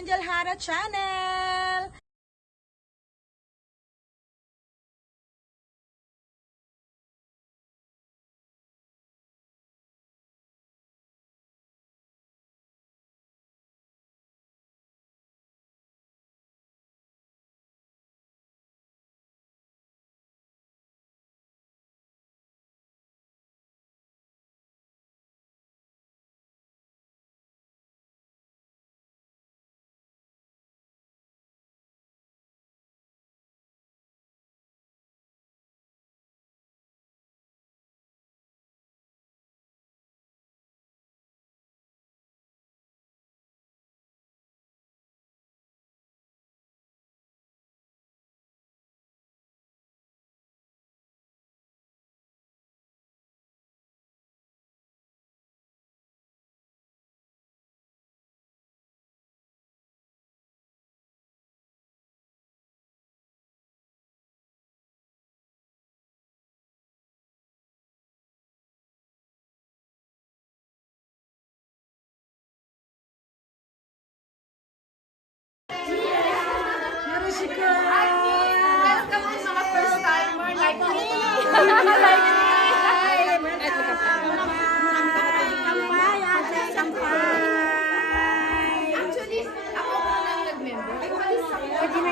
Angel Hara Channel!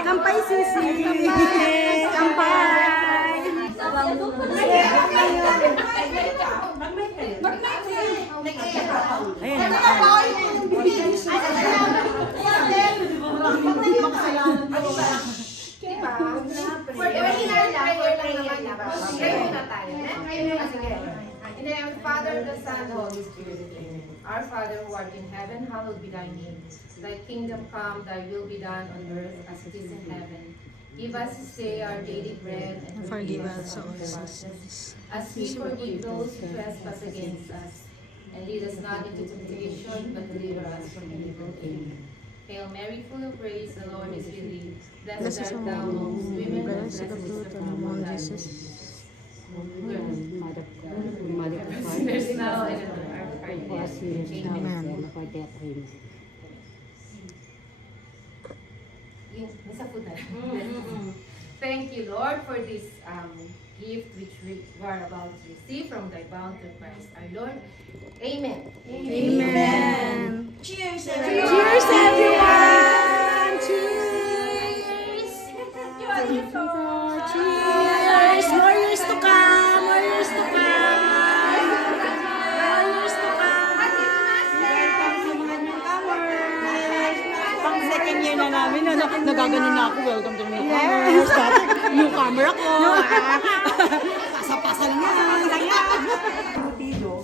Kampay sisi. Kampay. In the name of the Father, the Son, and the Holy Spirit. Amen. Our Father who art in heaven, hallowed be thy name. Thy kingdom come, thy will be done on earth as it is in heaven. Give us this day our daily bread, and forgive us our trespasses, as we forgive those who trespass against us. And lead us not into temptation, but deliver us from evil. Amen. Hail Mary, full of grace, the Lord is with thee. Blessed art thou amongst women, and blessed is the fruit of thy womb, Jesus. There's now and at the hour of our death. Amen. Thank you, Lord, for this gift which we are about to receive from thy bounty of Christ our Lord. Amen. Amen. Cheers! Cheers, everyone! Cheers! Cheers! More years to come! More years to come! More years to come! Pang second year na namin, nagaganon na ako. Welcome to the newcomers. Newcomer ako. Pasapasal niya.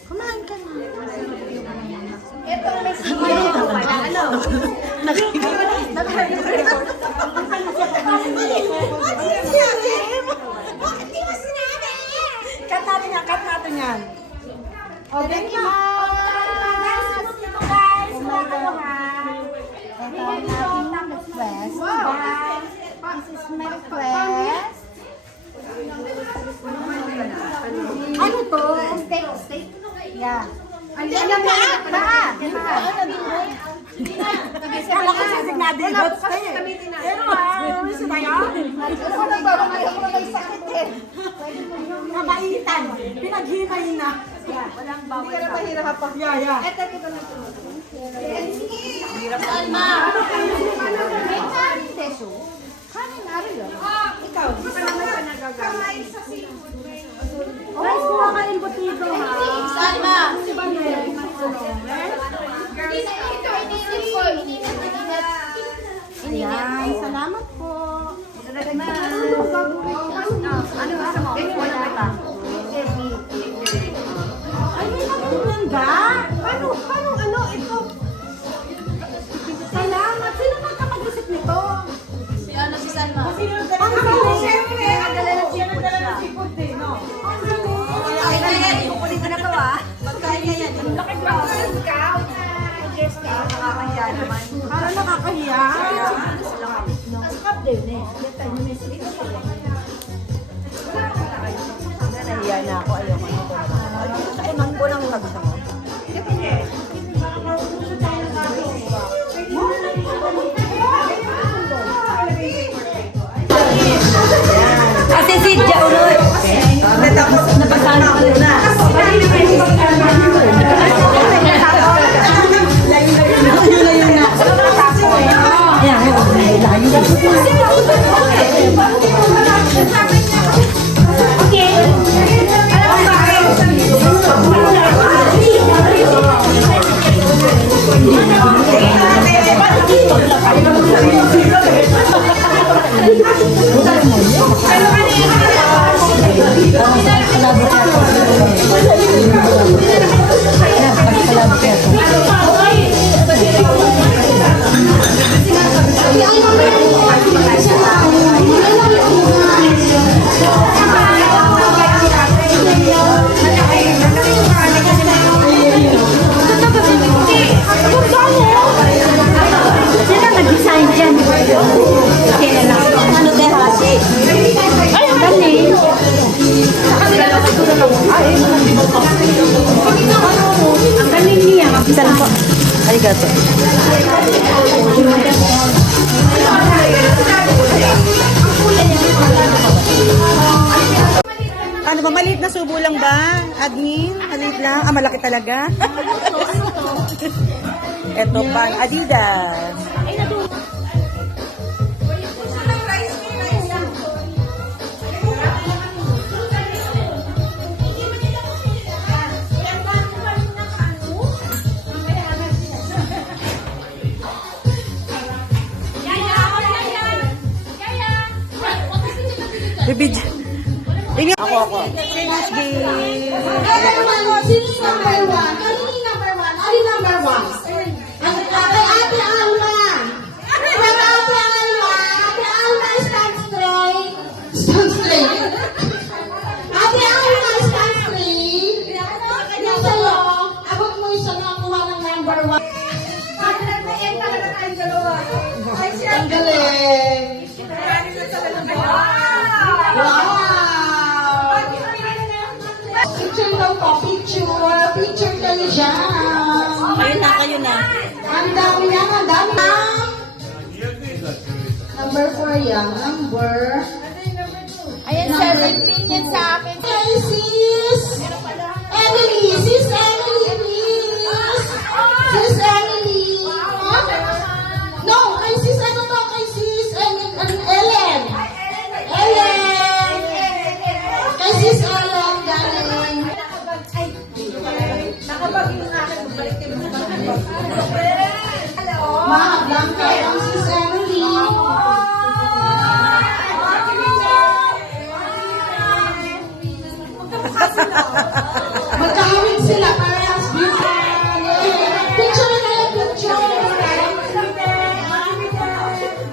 Kumain ka na. Ito may sigaw. Ano? Bakit di mo sinabi? Cut natin yan. O, thank you, guys. Ito ang ating request. Guys, this is my request. Ano to? Steak? Yeah. Ano ba? Kala ko sisignado yung hot steak. Pero gusto tayo? May sakit eh. Kabaitan. Pinaghimay na. Walang bawal. Hindi ka na mahirap pa. Yeah. Eto, dito na ito. Hirap na. Alma! May kanin teso. Kanin na rin yun. Ikaw, di ka naman pa nagagamit. Guys, kuha ka yung butido ha. Salma! Ayan, salamat po. Ano gusto mo? Wala kita. Ay, may natutunan ba? Paano ano ito? Salamat. Sino magkapag-isip nito? Si Salma. Ang galing. Siyempre, ang galing ng seafood din, no? Ang galing. Kukunin ko na to ah. Pagkain niya yan. Nakakahiya naman. Parang nakakahiya. Nahiya na ako. Ayoko na ito. Sa inang ko lang gusto mo. Depende. Lydia ulit. Nabasahan ko na. Sino nag-design dyan? Ano te hasi? Ay, ang galing. Ang galing niya. Isa lang po. Arigato. Ano ba? Maliit na subo lang ba? Admin? Maliit lang? Ah, malaki talaga? Ito pang Adidas. Bibid. Ingat. Ako. Finish game. Sino number one? Kanini number one? Ay, number one. Ang Ate Alma. Ate Alma. Ate Alma, stand straight. Stand straight. Ate Alma, stand straight. Yung sa'yo, abot mo yung sa'yo ang kuha ng number one. Ang galing. Wow! Picture daw po, picture. Picture kayo dyan. Kayo na, kayo na. Ang dami yan, ang dami na. Number 4 yan, number. Ayan, 17 yan sa akin. Hey, sis! Emily! Sis Emily, please! Sis Emily! No, kay sis ano to? Kay sis Ellen! Ellen! Kay sis Ellen, galing. Mahaglang kayo ang sis Emily. Magkahawig sila, parehas beautiful. Picture na kayo, picture.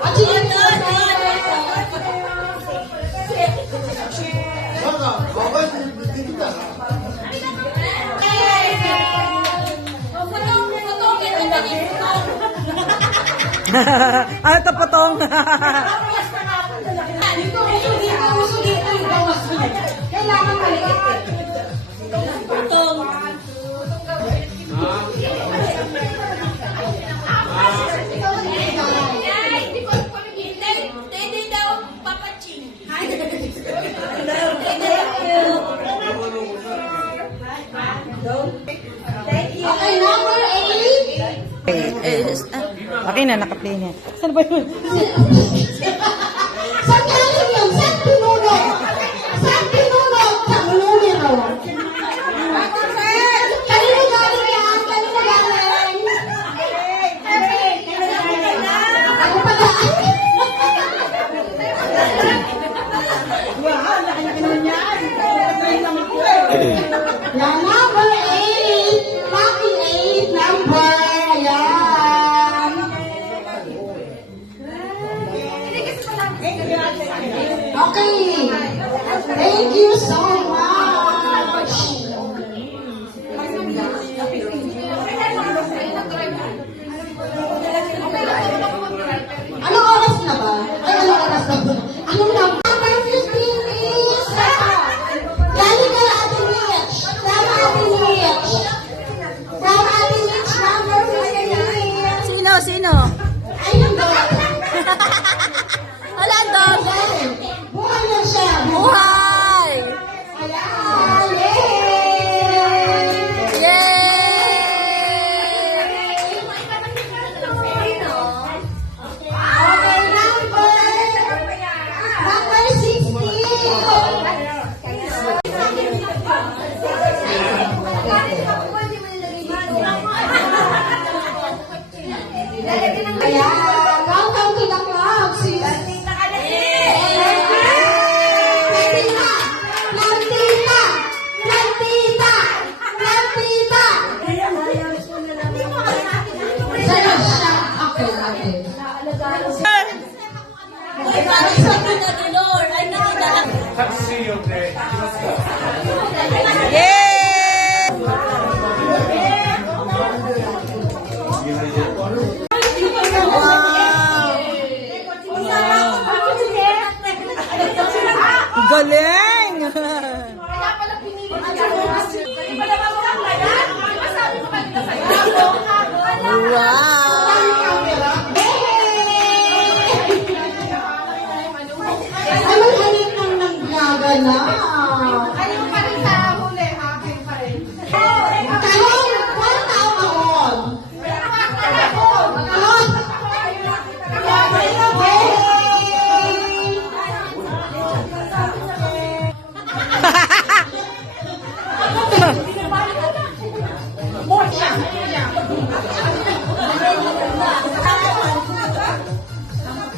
At yun na, Ano ito potong? kailangan maliit eh. Okay, number 8. Okay na, nakaplay na. Saan ba yun? Saan galing yun? Saan pinuno? Saan pinuno? Saan pinuno? Kanino galing yan? Kanino galing? Ako pala. Yan, number 8. Lucky 8 number. Ayan. Okay. Thank you so much. Anong oras na ba? Ay, anong oras na ba? Anong number? Number 15 is... Galing ka na Ate Mitch. Tama Ate Mitch. Tama Ate Mitch, number 15. Sino? Sino? Ayun ba? Wala dog. Buhay na siya. Buhay! Galing! Kaya pala pinili niya. Di ba naman mo ang layan? Di ba sabi mo kanina sa'yo? Wow! Alam-alam nang nanggagana. Ayun pa rin sa huli, happy pa rin. Talon! Walang tao kahon. Talon!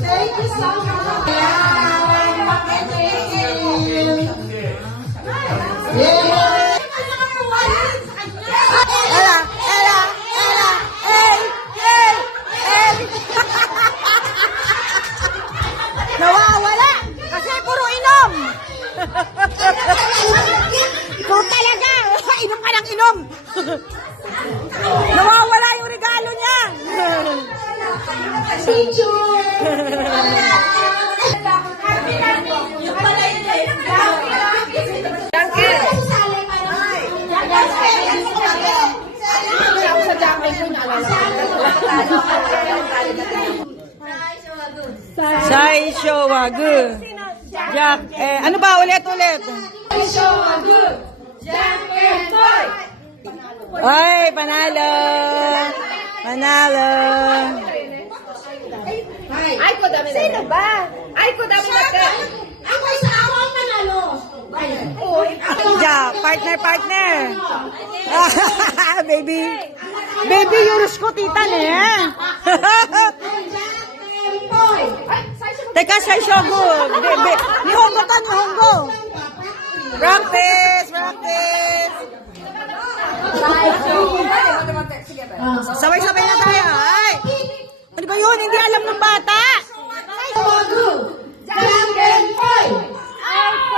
Thank you so much. Yeah. Ella! Ella! Ella! Hey! Hey! Hey! Nawawala! Kasi puro inom! Ikaw talaga! Inom ka ng inom! Nawawala yung regalo niya! Sai Showagu. Jack, ano ba? Ulit. Ay, panalo! Panalo! Ay ko dami na. Sino ba? Ay ko dami na ka. Ako sa awang manalo. Ja, partner. Baby. Baby, yurus ko, tita, ne? Teka, Sai Shogu. Nihongo ka, Nihongo. Practice. Sabay-sabay na tayo. Ay! Ano ba yun? Hindi alam ng bata.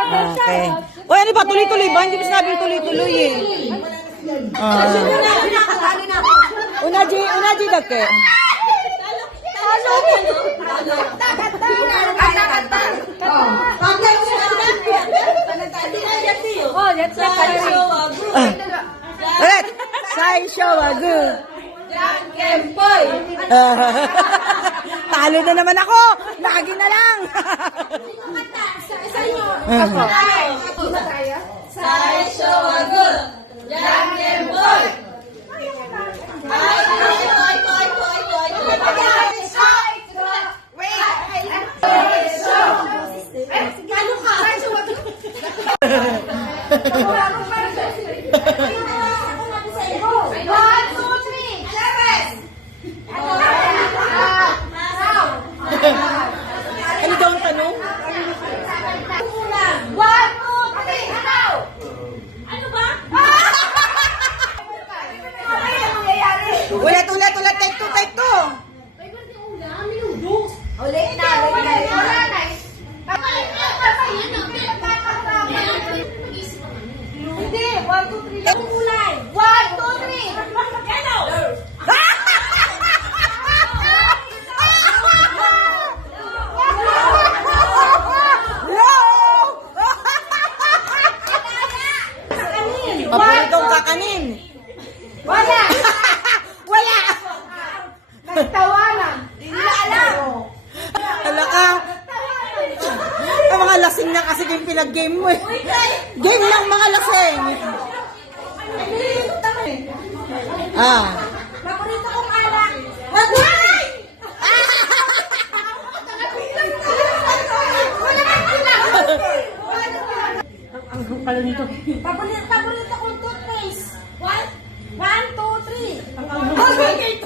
Okay. Uy, ano ba? Tuloy-tuloy ba? Hindi ba sinabing tuloy-tuloy eh. Unaji dake. Ulit! Sai Showagu. Talo na naman ako! Lagi na lang! Ano daw ang tanong? Ulit. Take two. Hindi, 1, 2, 3 lang kulay. 1, 2, 3. Hello. Paboritong kakanin. Wala. Wala! Nagtawanan. Hindi na alam. Hala ka. Ang mga lasing na kasi yung pinag-game mo eh. Game ng mga lasing. Paborito kong alak. Paborito kong toothpaste. 1, 2, 3. Colgate.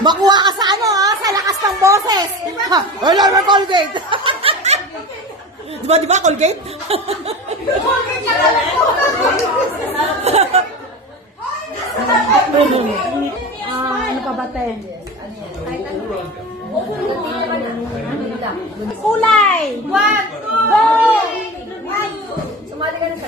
Makuha ka sa ano ha? Sa lakas ng boses. Wala na Colgate. Di ba Colgate? Ano pa ba, Ten? Kulay. 1, 2, 3. Sumali ka na sa